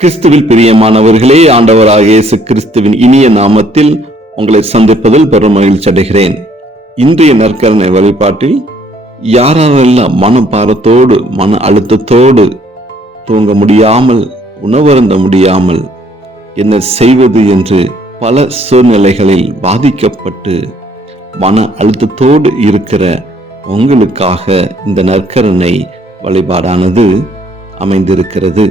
கிறிஸ்துவில் பிரியமானவர்களே, ஆண்டவராகிய இயேசு கிறிஸ்துவின் இனிய நாமத்தில் உங்களை சந்திப்பதில் பெரும் மகிழ்ச்சி அடைகிறேன். இன்றைய நற்கருணை வழிபாட்டில் யாரெல்லாம் மனபாரத்தோடு மன அழுத்தத்தோடு தூங்க முடியாமல் உணவருந்த முடியாமல் என்ன செய்வது என்று பல சூழ்நிலைகளில் பாதிக்கப்பட்டு மன அழுத்தத்தோடு இருக்கிற உங்களுக்காக இந்த நற்கருணை வழிபாடானது அமைந்திருக்கிறது.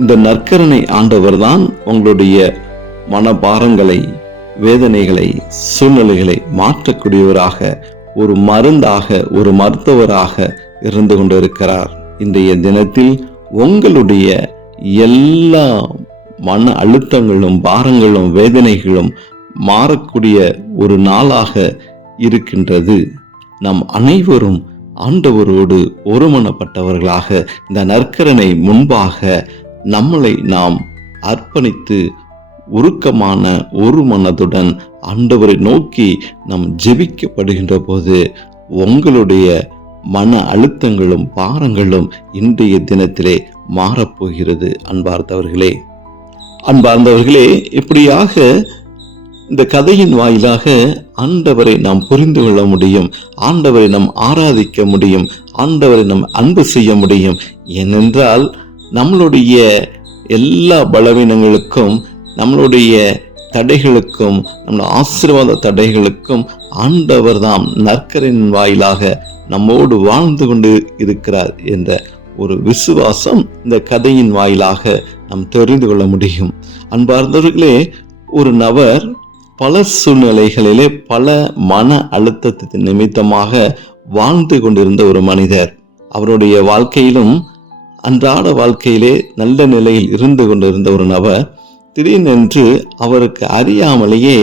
இந்த நற்கருணை ஆண்டவர் தான் உங்களுடைய மனபாரங்களை, வேதனைகளை, சூழ்நிலைகளை மாற்றக்கூடியவராக, ஒரு மருந்தாக, ஒரு மருத்துவராக இருந்து கொண்டிருக்கிறார். இன்றைய தினத்தில் உங்களுடைய எல்லா மன அழுத்தங்களும், பாரங்களும், வேதனைகளும் மாறக்கூடிய ஒரு நாளாக இருக்கின்றது. நம் அனைவரும் ஆண்டவரோடு ஒருமனப்பட்டவர்களாக இந்த நற்கருணை முன்பாக நம்மளை நாம் அர்ப்பணித்து உருக்கமான ஒரு மனதுடன் ஆண்டவரை நோக்கி நாம் ஜெபிக்கப்படுகின்ற போது உங்களுடைய மன அழுத்தங்களும் பாரங்களும் இன்றைய தினத்திலே மாறப்போகிறது. அன்பார்ந்தவர்களே, இப்படியாக இந்த கதையின் வாயிலாக ஆண்டவரை நாம் புரிந்து கொள்ள முடியும், ஆண்டவரை நாம் ஆராதிக்க முடியும், ஆண்டவரை நாம் அன்பு செய்ய முடியும். ஏனென்றால் நம்மளுடைய எல்லா பலவீனங்களுக்கும், நம்மளுடைய தடைகளுக்கும், நம்முடைய ஆசீர்வாத தடைகளுக்கும் ஆண்டவர் தாம் நற்கரின் வாயிலாக நம்மோடு வாழ்ந்து கொண்டு இருக்கிறார் என்ற ஒரு விசுவாசம் இந்த கதையின் வாயிலாக நாம் தெரிந்து கொள்ள முடியும். அன்பார்ந்தவர்களே, ஒரு நபர் பல சூழ்நிலைகளிலே பல மன அழுத்தத்தின் நிமித்தமாக வாழ்ந்து கொண்டிருந்த ஒரு மனிதர். அவருடைய வாழ்க்கையிலும் அன்றாட வாழ்க்கையிலே நல்ல நிலையில் இருந்து கொண்டிருந்த ஒரு நபர் திடீரென்று அவருக்கு அறியாமலேயே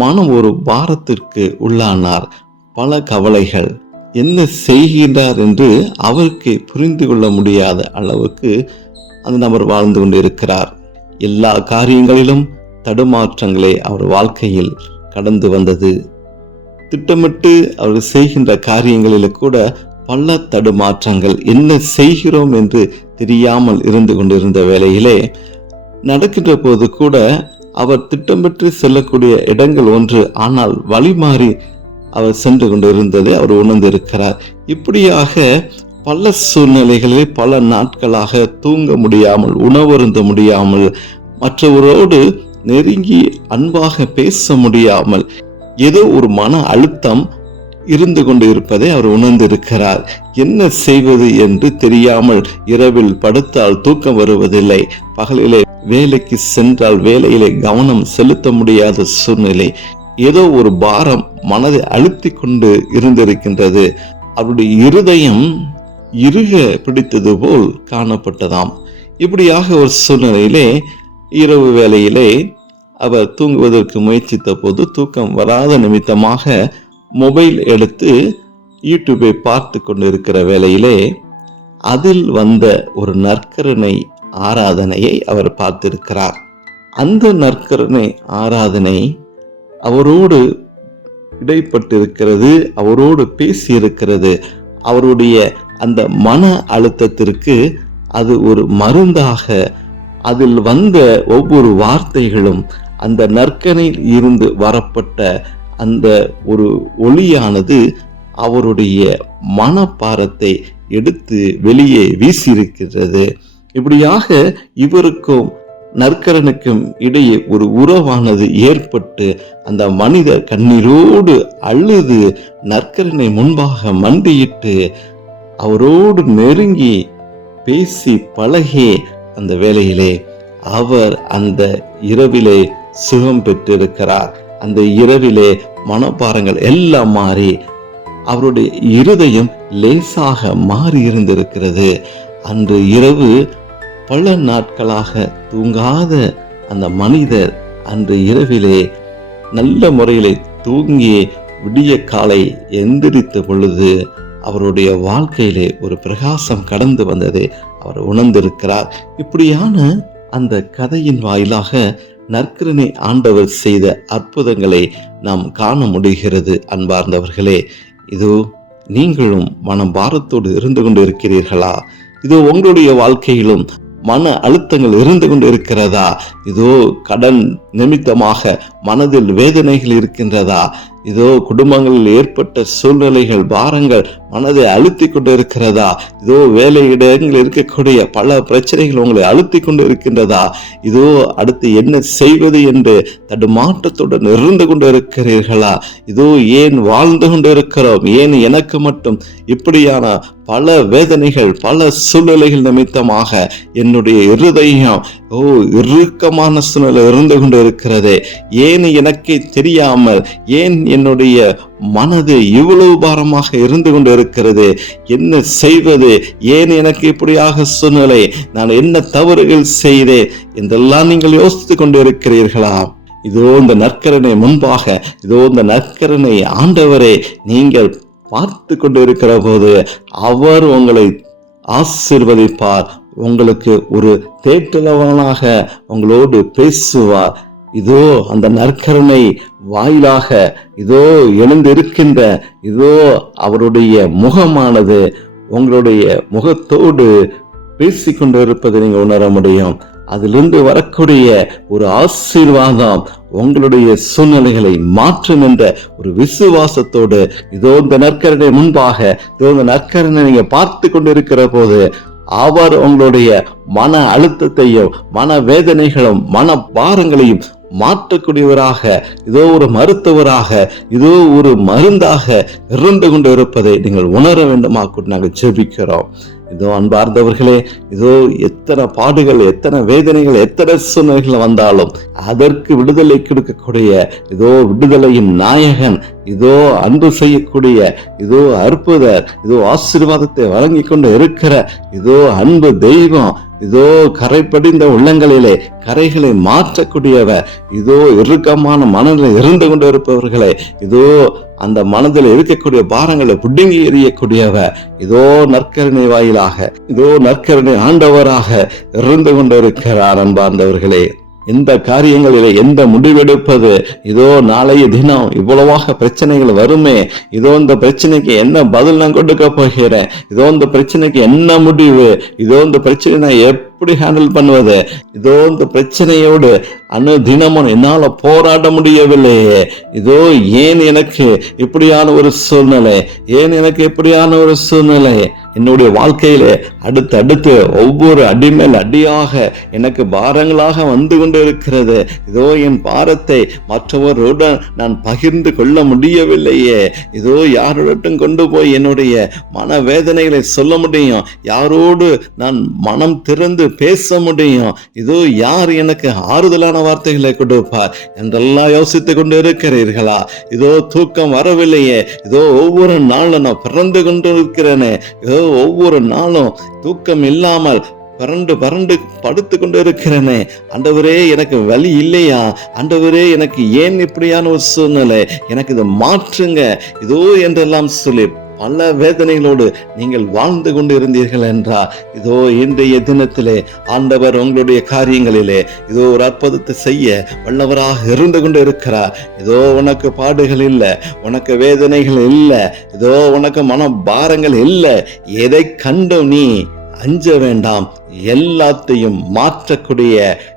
மனம் ஒரு பாரத்திற்கு உள்ளானார். பல கவலைகள், என்ன செய்கின்றார் என்று அவருக்கு புரிந்து கொள்ள முடியாத அளவுக்கு அந்த நபர் வாழ்ந்து கொண்டு இருக்கிறார். எல்லா காரியங்களிலும் தடுமாற்றங்களே அவர் வாழ்க்கையில் கடந்து வந்தது. திட்டமிட்டு அவர் செய்கின்ற காரியங்களில் கூட பல தடுமாற்றங்கள், என்ன செய்கிறோம் என்று தெரியாமல் இருந்து கொண்டிருந்த வேளையிலே நடக்கின்ற போது கூட அவர் திட்டமிட்டு செல்லக்கூடிய இடங்கள் ஒன்று, ஆனால் வழி மாறி அவர் சென்று கொண்டிருந்ததை அவர் உணர்ந்திருக்கிறார். இப்படியாக பல சூழ்நிலைகளில் பல நாட்களாக தூங்க முடியாமல், உணவருந்த முடியாமல், மற்றவரோடு நெருங்கி அன்பாக பேச முடியாமல், ஏதோ ஒரு மன அழுத்தம் இருந்து கொண்டு இருப்பதை அவர் உணர்ந்திருக்கிறார். என்ன செய்வது என்று தெரியாமல் இரவில் படுத்தால் தூக்கம் வருவதில்லை, பகலிலே வேலைக்கு சென்றால் வேலையிலே கவனம் செலுத்த முடியாத சூழ்நிலை, ஏதோ ஒரு பாரம் மனதை அழுத்தி கொண்டு இருந்திருக்கின்றது. அவருடைய இருதயம் இறுக பிடித்தது போல் காணப்பட்டதாம். இப்படியாக ஒரு சூழ்நிலையிலே இரவு வேளையிலே அவர் தூங்குவதற்கு முயற்சித்த போது தூக்கம் வராத நிமித்தமாக மொபைல் எடுத்து யூடியூபை பார்த்து கொண்டு இருக்கிற வேளையிலே அதில் வந்த ஒரு நற்கருணை ஆராதனையை அவர் பார்த்திருக்கிறார். அந்த நற்கருணை ஆராதனை அவரோடு இடைப்பட்டிருக்கிறது, அவரோடு பேசியிருக்கிறது. அவருடைய அந்த மன அழுத்தத்திற்கு அது ஒரு மருந்தாக, அதில் வந்த ஒவ்வொரு வார்த்தைகளும் அந்த நற்கருணையில் இருந்து வரப்பட்ட அந்த ஒரு ஒளியானது அவருடைய மனப்பாரத்தை எடுத்து வெளியே வீசியிருக்கிறது. இப்படியாக இவருக்கும் நற்கரனுக்கும் இடையே ஒரு உறவானது ஏற்பட்டு அந்த மனிதர் கண்ணீரோடு அழுது நற்கரனை முன்பாக மண்டியிட்டு அவரோடு நெருங்கி பேசி பழகி அந்த வேளையிலே அவர் அந்த இரவிலே சுகம் பெற்றிருக்கிறார். அந்த இரவிலே மனப்பாரங்கள் எல்லாம் மாறி அவருடைய இருதயம் லேசாக மாறி இருந்திருக்கிறது. அன்று இரவு பல நாட்களாக தூங்காத அந்த மனிதர் அன்று இரவிலே நல்ல முறையிலே தூங்கி விடிய காலை எந்திரித்த பொழுது அவருடைய வாழ்க்கையிலே ஒரு பிரகாசம் கடந்து வந்ததை அவர் உணர்ந்திருக்கிறார். இப்படியான அந்த கதையின் வாயிலாக நற்கருணை ஆண்டவர் செய்த அற்புதங்களை நாம் காண முடிகிறது. அன்பார்ந்தவர்களே, இதோ நீங்களும் மனம் பாரத்தோடு இருந்து கொண்டு இருக்கிறீர்களா? இதோ உங்களுடைய வாழ்க்கையிலும் மன அழுத்தங்கள் இருந்து கொண்டு இருக்கிறதா? இதோ கடன் நிமித்தமாக மனதில் வேதனைகள் இருக்கின்றதா? இதோ குடும்பங்களில் ஏற்பட்ட சூழ்நிலைகள், பாரங்கள் மனதை அழுத்தி கொண்டு இருக்கிறதா? இதோ வேலை இடங்களில் இருக்கக்கூடிய பல பிரச்சனைகள் உங்களை அழுத்தி கொண்டு இருக்கின்றதா? இதோ அடுத்து என்ன செய்வது என்று தடுமாற்றத்துடன் இருந்து கொண்டு இருக்கிறீர்களா? இதோ ஏன் வாழ்ந்து கொண்டு இருக்கிறோம், ஏன் எனக்கு மட்டும் இப்படியான பல வேதனைகள், பல சூழ்நிலைகள் நிமித்தமாக என்னுடைய இருதயம் இறுக்கமான சூழ்நிலை இருந்து கொண்டு இருக்கிறது, ஏன் எனக்கே தெரியாமல் ஏன் என்னுடைய மனது இவ்வளவு பாரமாக இருந்து கொண்டு இருக்கிறது, என்ன செய்வது, ஏன் எனக்கு இப்படியாக சூழ்நிலை, நான் என்ன தவறுகள் செய்தேன் என்றெல்லாம் நீங்கள் யோசித்துக் கொண்டு இருக்கிறீர்களா? இதோ இந்த நற்கருணை முன்பாக, இதோ இந்த நற்கருணை ஆண்டவரே நீங்கள் பார்த்து கொண்டு இருக்கிற போது அவர் உங்களை ஆசீர்வதிப்பார், உங்களுக்கு ஒரு தேற்றலவனாக உங்களோடு பேசுவார். இதோ அந்த நற்கருணை வாயிலாக இதோ எழுந்திருக்கின்ற இதோ அவருடைய முகமானது உங்களுடைய முகத்தோடு பேசிக்கொண்டு இருப்பதை நீங்க உணர முடியும். அதிலிருந்து வரக்கூடிய ஒரு ஆசீர்வாதம் உங்களுடைய சூழ்நிலைகளை மாற்றும் என்ற ஒரு விசுவாசத்தோடு இதோ இந்த நற்கருணை முன்பாக, இதோ இந்த நற்கருணை நீங்க பார்த்து கொண்டிருக்கிற போது அவர் உங்களுடைய மன அழுத்தத்தையும் மன வேதனைகளும் மன பாரங்களையும் மாற்றக்கூடியவராக, இதோ ஒரு மருத்துவராக, இதோ ஒரு மருந்தாக இருந்து கொண்டு இருப்பதை நீங்கள் உணர வேண்டுமா நாங்கள் ஜெபிக்கிறோம். இதோ அன்பார்ந்தவர்களே, இதோ எத்தனை பாடுகள், எத்தனை வேதனைகள், எத்தனை சூழ்நிலைகள் வந்தாலும் அதற்கு விடுதலை கொடுக்கக்கூடிய இதோ விடுதலையின் நாயகன், இதோ அன்பு செய்யக்கூடிய இதோ அற்புதர், இதோ ஆசீர்வாதத்தை வழங்கி கொண்டு இருக்கிற இதோ அன்பு தெய்வம், இதோ கரைப்படிந்த உள்ளங்களிலே கரைகளை மாற்றக்கூடியவர், இதோ இறுக்கமான மனதில் இருந்து கொண்டு இருப்பவர்களே இதோ அந்த மனதில் இருக்கக்கூடிய பாரங்களை புடுங்கி எறியக்கூடியவர், இதோ நற்கருணை வாயிலாக, இதோ நற்கருணை ஆண்டவராக இருந்து கொண்டு இருக்கிறார். அன்பார்ந்தவர்களே, எந்த காரியங்களிலே எந்த முடிவெடுப்பது, இதோ நாளைய தினம் இவ்வளவாக பிரச்சனைகள் வருமே, இதோ இந்த பிரச்சனைக்கு என்ன பதில் நான் கொடுக்க போகிறேன், இதோ இந்த பிரச்சனைக்கு என்ன முடிவு, இதோ இந்த பிரச்சனை நான் எப்படி ஹேண்டில் பண்ணுவது, இதோ இந்த பிரச்சனையோடு தினமும் என்னால போராட முடியவில்லையே, இதோ ஏன் எனக்கு இப்படியான ஒரு சூழ்நிலை, ஏன் எனக்கு இப்படியான ஒரு சூழ்நிலை, என்னுடைய வாழ்க்கையிலே அடுத்து ஒவ்வொரு அடிமேல் அடியாக எனக்கு பாரங்களாக வந்து கொண்டு இருக்கிறது, இதோ என் பாரத்தை மற்றவருடன் நான் பகிர்ந்து கொள்ள முடியவில்லையே, இதோ யாருடன் கொண்டு போய் என்னுடைய மன வேதனைகளை சொல்ல முடியும், யாரோடு நான் மனம் திறந்து பேச முடியும், இதோ யார் எனக்கு ஆறுதலான வார்த்தைகளை கொடுப்பார் என்றெல்லாம் யோசித்துக் கொண்டு இருக்கிறீர்களா? இதோ தூக்கம் வரவில்லையே, இதோ ஒவ்வொரு நாளும் நான் பிறந்து கொண்டு இருக்கிறேனே, ஒவ்வொரு நாளும் தூக்கம் இல்லாமல் பரண்டு படுத்து கொண்டு இருக்கிறேனே, ஆண்டவரே எனக்கு வலி இல்லையா, ஆண்டவரே எனக்கு ஏன் இப்படியான ஒரு சூழ்நிலை, எனக்கு இதை மாற்றுங்க இதோ என்றெல்லாம் சொல்லி பல வேதனைகளோடு நீங்கள் வாழ்ந்து கொண்டு இருந்தீர்கள் என்றால், இதோ இன்றைய தினத்திலே ஆண்டவர் உங்களுடைய காரியங்களிலே இதோ ஒரு அற்புதத்தை செய்ய வல்லவராக இருந்து கொண்டு இருக்கிறார். இதோ உனக்கு பாடுகள் இல்லை, உனக்கு வேதனைகள் இல்லை, இதோ உனக்கு மன பாரங்கள் இல்லை, எதை கண்டும் நீ அஞ்ச வேண்டாம், எல்லாத்தையும் மாற்றக்கூடிய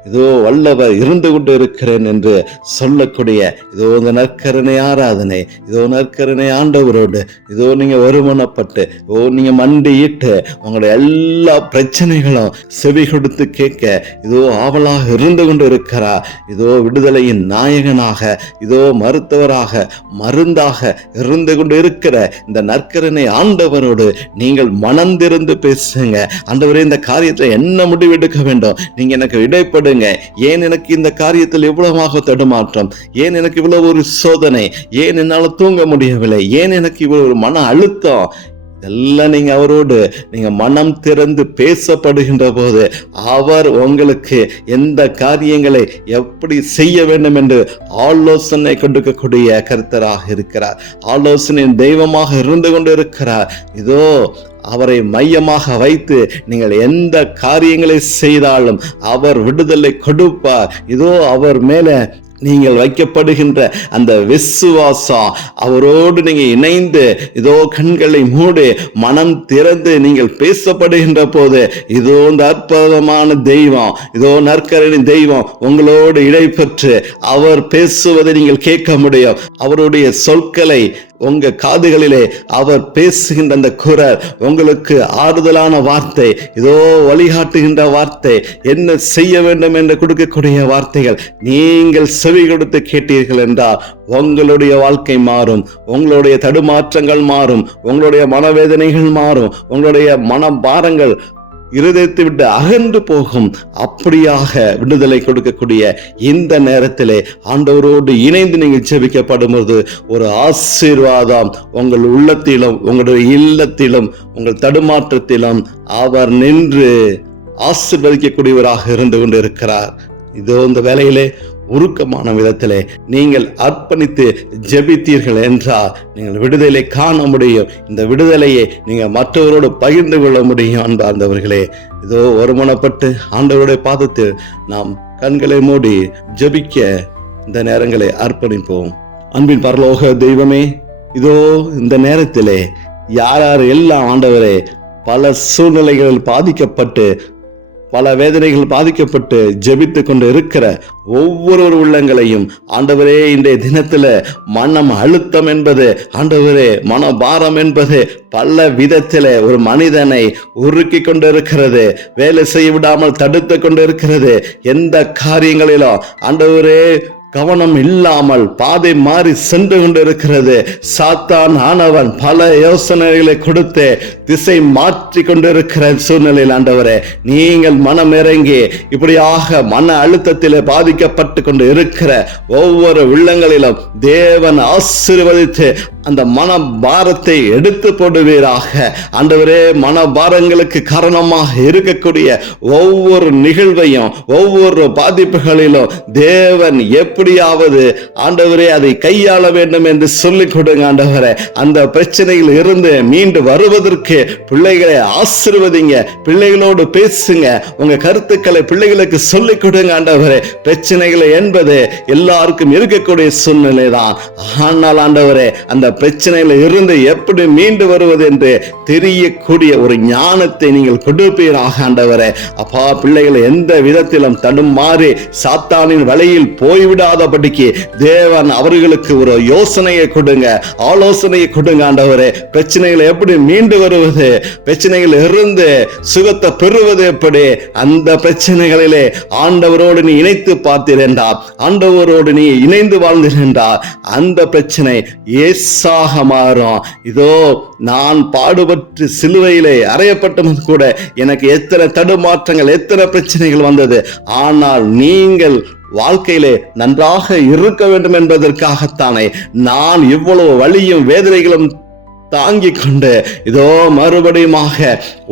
இதோ வல்லவர் இருந்து கொண்டு இருக்கிறேன் என்று சொல்லக்கூடிய இதோ இந்த நற்கருணை ஆராதனை, இதோ நற்கருணை ஆண்டவரோடு இதோ நீங்க ஒருமனப்பட்டு நீங்க மண்டியிட்டு உங்களுடைய எல்லா பிரச்சனைகளும் செவி கொடுத்து கேட்க இதோ ஆவலாக இருந்து கொண்டு இருக்கிறார். இதோ விடுதலையின் நாயகனாக, இதோ மருத்துவராக, மருந்தாக இருந்து கொண்டு இருக்கிற இந்த நற்கருணை ஆண்டவரோடு நீங்கள் மனந்திருந்து பேசுங்க. ஆண்டவரே, இந்த காரியத்தை என்ன முடிவெடுக்க வேண்டும், நீங்க எனக்கு இடைப்படுங்க, ஏன் எனக்கு இந்த காரியத்தில் இவ்வளவாக தடுமாற்றம், ஏன் எனக்கு இவ்வளவு ஒரு சோதனை, ஏன் என்னால தூங்க முடியவில்லை, ஏன் எனக்கு இவ்வளவு ஒரு மன அழுத்தம், இதெல்லாம் நீங்க அவரோடு நீங்க மனம் திறந்து பேசப்படுகின்ற போது அவர் உங்களுக்கு எந்த காரியங்களை எப்படி செய்ய வேண்டும் என்று ஆலோசனை கொடுக்கக்கூடிய கர்த்தராக இருக்கிறார். ஆலோசனையின் தெய்வமாக இருந்து கொண்டு இருக்கிறார். இதோ அவரை மையமாக வைத்து நீங்கள் எந்த காரியங்களை செய்தாலும் அவர் விடுதலை கொடுப்பார். இதோ அவர் மேல நீங்கள் வைக்கப்படுகின்ற அந்த விசுவாசம், அவரோடு நீங்க இணைந்து இதோ கண்களை மூடி மனம் திறந்து நீங்கள் பேசப்படுகின்ற போது இதோ இந்த அற்புதமான தெய்வம், இதோ நற்கரனின் தெய்வம் உங்களோடு இடைப்பெற்று அவர் பேசுவதை நீங்கள் கேட்க முடியும். அவருடைய சொற்களை உங்க காதுகளிலே அவர் பேசுகின்ற அந்த குரல் உங்களுக்கு ஆறுதலான வார்த்தை, இதோ வழிகாட்டுகின்ற வார்த்தை, என்ன செய்ய வேண்டும் என்று கொடுக்கக்கூடிய வார்த்தைகள் நீங்கள் செவி கொடுத்து கேட்டீர்கள் என்றால் உங்களுடைய வாழ்க்கை மாறும், உங்களுடைய தடுமாற்றங்கள் மாறும், உங்களுடைய மனவேதனைகள் மாறும், உங்களுடைய மனபாரங்கள் இருதயத்தை விட்டு அகன்று போகும். அப்படியாக விடுதலை கொடுக்கக்கூடிய இந்த நேரத்திலே ஆண்டவரோடு இணைந்து நீங்கள் ஜெபிக்கப்படும் போது ஒரு ஆசீர்வாதம் உங்கள் உள்ளத்திலும் உங்களுடைய இல்லத்திலும் உங்கள் தடுமாற்றத்திலும் அவர் நின்று ஆசீர்வதிக்கக்கூடியவராக இருந்து கொண்டு இருக்கிறார். இதோ இந்த வேளையிலே உருக்கமான விதத்திலே நீங்கள் அர்ப்பணித்து ஜெபித்தீர்கள் என்றால் நீங்கள் விடுதலை காண முடியும். இந்த விடுதலையை நீங்கள் மற்றவரோடு பகிர்ந்து கொள்ள முடியும். அன்பார்ந்தவர்களே, இதோ ஒருமனப்பட்டு ஆண்டவருடைய பாதத்தில் நாம் கண்களை மூடி ஜெபிக்க இந்த நேரங்களை அர்ப்பணிப்போம். அன்பின் பரலோக தெய்வமே, இதோ இந்த நேரத்திலே யார் எல்லாம் ஆண்டவரே பல சூழ்நிலைகளில் பாதிக்கப்பட்டு பல வேதனைகள் பாதிக்கப்பட்டு ஜெபித்து கொண்டு இருக்கிற ஒவ்வொரு உள்ளங்களையும் ஆண்டவரே இன்றைய தினத்துல மனம் அழுத்தம் என்பது ஆண்டவரே மனபாரம் என்பது பல விதத்திலே ஒரு மனிதனை உருக்கி கொண்டு இருக்கிறது, வேலை செய்ய விடாமல் தடுத்து கொண்டு இருக்கிறது. எந்த காரியங்களிலும் ஆண்டவரே கவனம் இல்லாமல் பாதை மாறி சென்று கொண்டு இருக்கிறது. சாத்தான் ஆனவன் பல யோசனைகளை கொடுத்து திசை மாற்றி கொண்டிருக்கிற சூழ்நிலையில் ஆண்டவரே நீங்கள் மனம் இறங்கி இப்படியாக மன அழுத்தத்திலே பாதிக்கப்பட்டு கொண்டு இருக்கிற ஒவ்வொரு உள்ளங்களிலும் தேவன் ஆசீர்வதித்து அந்த மன பாரத்தை எடுத்து போடுவீராக. ஆண்டவரே மனபாரங்களுக்கு காரணமாக இருக்கக்கூடிய ஒவ்வொரு நிகழ்வையும் ஒவ்வொரு பாதிப்புகளிலும் தேவன் எப்படியாவது ஆண்டவரே அதை கையாள வேண்டும் என்று சொல்லிக் கொடுங்க. ஆண்டவரே அந்த பிரச்சனையில் இருந்து மீண்டு வருவதற்கு பிள்ளைகளை ஆசீர்வதிங்க, பிள்ளைகளோடு பேசுங்க, உங்க கருத்துக்களை பிள்ளைகளுக்கு சொல்லிக் கொடுங்க. ஆண்டவரே பிரச்சனைகளை என்பது எல்லாருக்கும் இருக்கக்கூடிய சூழ்நிலை தான். ஆனால் ஆண்டவரே அந்த பிரச்சனையில இருந்து எப்படி மீண்டு வருவது என்று தெரியக்கூடிய ஒரு ஞானத்தை நீங்கள் கொடுப்பீராக. ஆண்டவரே அப்பா, பிள்ளைகளை எந்த விதத்திலும் தடுமாறி சாத்தானின் வழியில் போய்விடாதபடிக்கு தேவன் அவர்களுக்கு ஒரு யோசனையை கொடுங்க, ஆலோசனையை கொடுங்க. ஆண்டவரே பிரச்சனைகளை எப்படி மீண்டு வருவது, பிரச்சனைகள் இருந்து சுகத்தை பெறுவது எப்படி, அந்த பிரச்சனைகளிலே ஆண்டவரோடு நீ இணைத்து பார்த்தீர் என்றால், ஆண்டவரோடு நீ இணைந்து வாழ்ந்தீர் என்றால் அந்த பிரச்சனை ஏசாக மாறும். இதோ நான் பாடுபட்டு சிலுவையிலே அறையப்பட்டது கூட எனக்கு எத்தனை தடுமாற்றங்கள் எத்தனை பிரச்சனைகள் வந்தது. ஆனால் நீங்கள் வாழ்க்கையிலே நன்றாக இருக்க வேண்டும் என்பதற்காகத்தானே நான் இவ்வளவு வலியும் வேதனைகளும் தாங்கிக் கொண்டு இதோ மறுபடியுமாக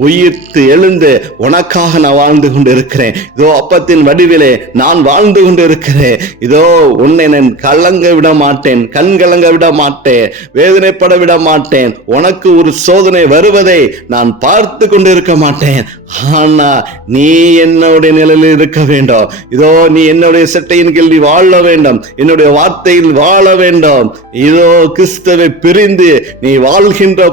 உயிர்த்து எழுந்து உனக்காக நான் வாழ்ந்து கொண்டு இருக்கிறேன். இதோ அப்பத்தின் வடிவிலே நான் வாழ்ந்து கொண்டு இருக்கிறேன். இதோ உன்னை நான் கலங்க விட மாட்டேன், கண் கலங்க விட மாட்டேன், வேதனைப்பட விட மாட்டேன். உனக்கு ஒரு சோதனை வருவதை நான் பார்த்து கொண்டு இருக்க மாட்டேன். ஆனா நீ என்னுடைய நிலையில் இருக்க வேண்டும். இதோ நீ என்னுடைய சட்டையின் கீழ் நீ வாழ வேண்டும், என்னுடைய வார்த்தையில் வாழ வேண்டும். இதோ கிறிஸ்துவை பிரிந்து நீ வாழ்கின்ற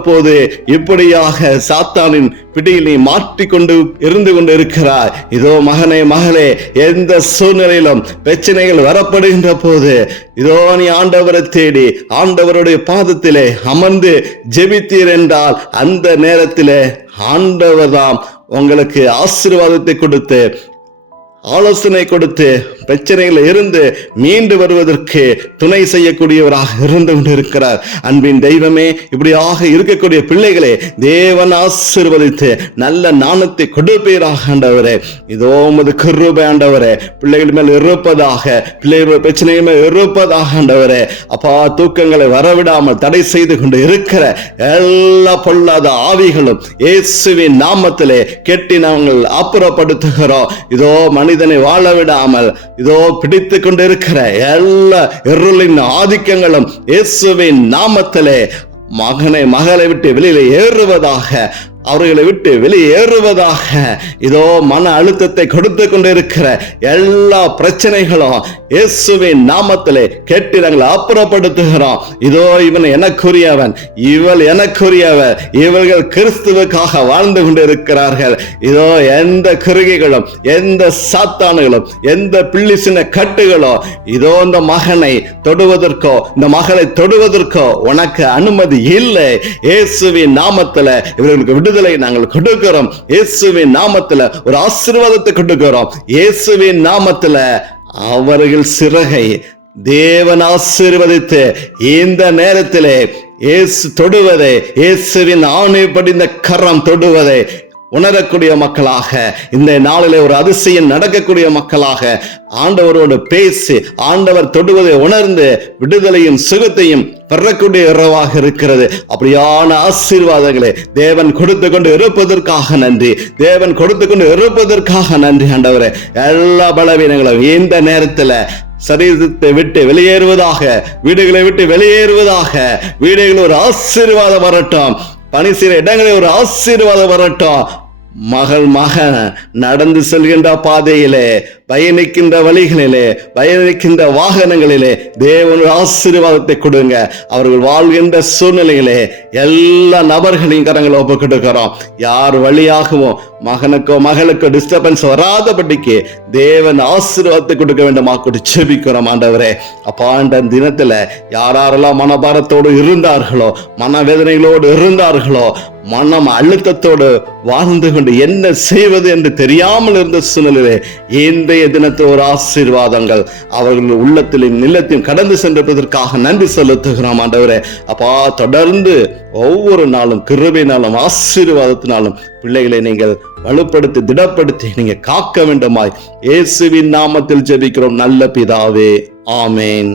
போது இப்படியாக சாத்தானின் பிடியில் நீ மாற்றிக்கொண்டு இருந்து கொண்டு இருக்கிறாய். இதோ மகனே மகளே, எந்த சூழ்நிலையிலும் பிரச்சனைகள் வரப்படுகின்ற போது இதோ நீ ஆண்டவரை தேடி ஆண்டவருடைய பாதத்திலே அமர்ந்து ஜெபித்தீர் என்றால் அந்த நேரத்திலே ஆண்டவர் தான் உங்களுக்கு ஆசீர்வாதத்தை கொடுத்து ஆலோசனை கொடுத்து பிரச்சனைகள் இருந்து மீண்டு வருவதற்கு துணை செய்யக்கூடியவராக இருந்து கொண்டு இருக்கிறார். அன்பின் தெய்வமே, இப்படியாக இருக்கக்கூடிய பிள்ளைகளே தேவன் ஆசீர்வதித்து நல்ல ஞானத்தை கொடுப்பீராக. ஆண்டவரே இதோ உமது கிருபை ஆண்டவரே பிள்ளைகள் மேல் இருப்பதாக, பிள்ளைகள் பிரச்சனைகள் மேல் இருப்பதாக. ஆண்டவரே அப்பா, தூக்கங்களை வரவிடாமல் தடை செய்து கொண்டு இருக்கிற எல்லா பொல்லாத ஆவிகளும் இயேசுவின் நாமத்திலே கெட்டி நாங்கள் அப்புறப்படுத்துகிறோம். இதோ மனிதனை வாழ விடாமல் இதோ பிடித்து கொண்டிருக்கிற எல்லா இருளின் ஆதிக்கங்களும் இயேசுவின் நாமத்திலே மகனை மகளை விட்டு வெளியில ஏறுவதாக. அவர்களை விட்டு வெளியேறுவதாக. இதோ மன அழுத்தத்தை கொடுத்து கொண்டிருக்கிற எல்லா பிரச்சனைகளும் இயேசுவின் நாமத்திலே கேட்டு நாங்கள் அப்புறப்படுத்துகிறோம். இதோ இவன் எனக்குரியவன், இவள் எனக்குரியவர், இவர்கள் கிறிஸ்துவுக்காக வாழ்ந்து கொண்டிருக்கிறார்கள். இதோ எந்த கிருகைகளும், எந்த சாத்தானுகளும், எந்த பிள்ளி சின்ன கட்டுகளோ இதோ இந்த மகனை தொடுவதற்கோ இந்த மகளை தொடுவதற்கோ உனக்கு அனுமதி இல்லை. இயேசுவின் நாமத்துல இவர்களுக்கு விடுதலை நாங்கள் கொடுக்கிறோம். இயேசுவின் நாமத்துல ஒரு ஆசீர்வாதத்தை கொடுக்கிறோம். இயேசுவின் நாமத்துல அவர்கள் சிறகை தேவன் ஆசீர்வதித்து இந்த நேரத்திலே இயேசு தொடுவதை, இயேசுவின் ஆணைப்படி இந்த கரம் தொடுவதை உணரக்கூடிய மக்களாக, இந்த நாளிலே ஒரு அதிசயம் நடக்கக்கூடிய மக்களாக ஆண்டவரோடு பேசி ஆண்டவர் தொடுவதை உணர்ந்து விடுதலையும் சுகத்தையும் பெறக்கூடிய இரவாக இருக்கிறது. அப்படியான ஆசீர்வாதங்களை தேவன் கொடுத்து கொண்டு இருப்பதற்காக நன்றி. தேவன் கொடுத்து கொண்டு இருப்பதற்காக நன்றி ஆண்டவரே. எல்லா பலவீனங்களும் இந்த நேரத்துல சரீரத்தை விட்டு வெளியேறுவதாக, வீடுகளை விட்டு வெளியேறுவதாக. வீடுகளில் ஒரு ஆசீர்வாதம் வரட்டும், பணி செய்கிற இடங்களில் ஒரு ஆசீர்வாதம் வரட்டும். மகன் நடந்து செல்கின்ற பாதையிலே, பயணிக்கின்ற வழிகளிலே, பயணிக்கின்ற வாகனங்களிலே தேவன் ஆசீர்வாதத்தை கொடுங்க. அவர்கள் வாழ்கின்ற சூழ்நிலையிலே எல்லா நபர்களையும் கரங்களை ஒப்பு கொடுக்கிறோம். யார் வழியாகவும் மகனுக்கோ மகளுக்கோ டிஸ்டர்பன்ஸ் வராதபடிக்கு தேவன் ஆசீர்வாதத்தை கொடுக்க வேண்டுமா கூட ஜெபிக்கிறோம் ஆண்டவரே. அப்பா, இந்த தினத்துல யாரெல்லாம் மனபாரத்தோடு இருந்தார்களோ, மனவேதனைகளோடு இருந்தார்களோ, மனம் அழுத்தத்தோடு வாழ்ந்து கொண்டு என்ன செய்வது என்று தெரியாமல் இருந்த சூழ்நிலையிலே இன்றைய தினத்தில் ஒரு ஆசீர்வாதங்கள் அவர்கள் உள்ளத்திலும் நிலத்தையும் கடந்து சென்றதற்காக நன்றி செலுத்துகிறோம் ஆண்டவரே. அப்பா, தொடர்ந்து ஒவ்வொரு நாளும் கிருபையினாலும் ஆசீர்வாதத்தினாலும் பிள்ளைகளை நீங்கள் வலுப்படுத்தி திடப்படுத்தி நீங்க காக்க வேண்டுமாய் இயேசுவின் நாமத்தில் ஜெபிக்கிறோம் நல்ல பிதாவே, ஆமேன்.